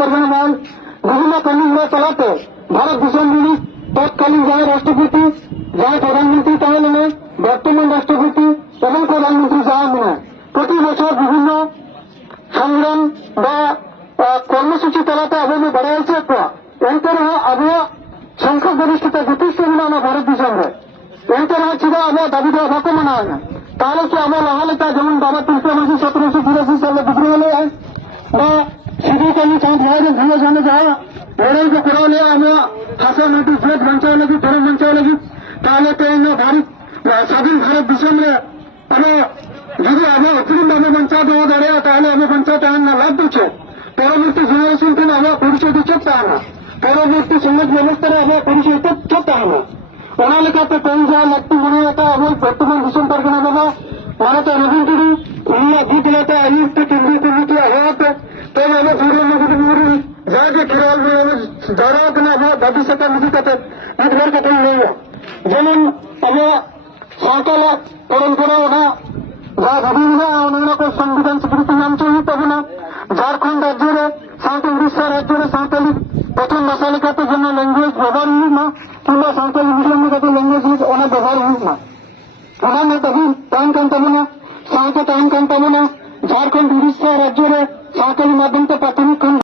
করবেন এবং বিভিন্ন কর্মীগুলো চালাতে ভারত ভীষণ জিনিস তৎকালীন যারা রাষ্ট্রপতি যারা প্রধানমন্ত্রী তাহলে নয়, বর্তমান রাষ্ট্রপতি এবং প্রধানমন্ত্রী যারা নয়, প্রতি বছর বিভিন্ন সংগ্রাম বা কর্মসূচি চালাতে আবহাওয়া বাড়া হয়েছে একটা এরপরে আবহাওয়া সংখ্যাগরিষ্ঠতা যথেষ্ট না ভারত ভীষণে এরপরে ছিল আবহাওয়া দাবি দেওয়া ভাকে মানা হয় না। তাহলে কি আবহাওয়া লাগালেটা যেমন বাবা 1782 সালে বিদ্রোহ হলে বা সিভিকালি চাঁদ ভাইয়ের ভুলে জানে যাওয়া লড়াই को করা হলে আমরা হাসা নদী ফ্লেট বঞ্চাও লাগি ফেরত বঞ্চাও লাগি তাহলে তো এই ভারত স্বাধীন ভারত ভীষণে আমরা যদি আবহাওয়া অপূর্ণভাবে বঞ্চা দেওয়া দাঁড়িয়ে তাহলে আমি বঞ্চাতে আন না লাভ দিচ্ছ পরবর্তী জেনারেশন থেকে আবহাওয়া পরিচয় দিচ্ছে তা না পরবর্তী সমাজ ব্যবস্থার আবহাওয়া পরিচয় দিচ্ছে তা না ওনা লেখাতে কই যা লাগতে মনে হতো এবং বর্তমান ভীষণ পারগানা বাবা মানে তো রবীন্দ্র ইন্ডিয়া ভূত লেতা আयुक्त केंद्रीय कमेटी आवाज तो मैं पूरे लोगों जाके खेल जरा ना भविष्य का मुझे कहते इधर का तुम नहीं हो যেমন আমরা সরকার পরম্পরা ওরা যা রবীন্দ্র ওনাকে সংবিধান স্বীকৃতি নাম চাই তবে না ঝাড়খণ্ড রাজ্যের সাথে উড়িষ্যা রাজ্যের সাঁওতালি প্রথম ভাষা লেখাতে জন্য ল্যাঙ্গুয়েজ ব্যবহার হোক না কিংবা সাঁওতালি মিডিয়াম লেখাতে ল্যাঙ্গুয়েজ ওনার ব্যবহার হোক না ওনার না তখন টাইম কানতাম না সাঁওতা টাইম কানতাম না ঝাড়খণ্ড উড়িষ্যা রাজ্যের সাঁওতালি মাধ্যমে প্রাথমিক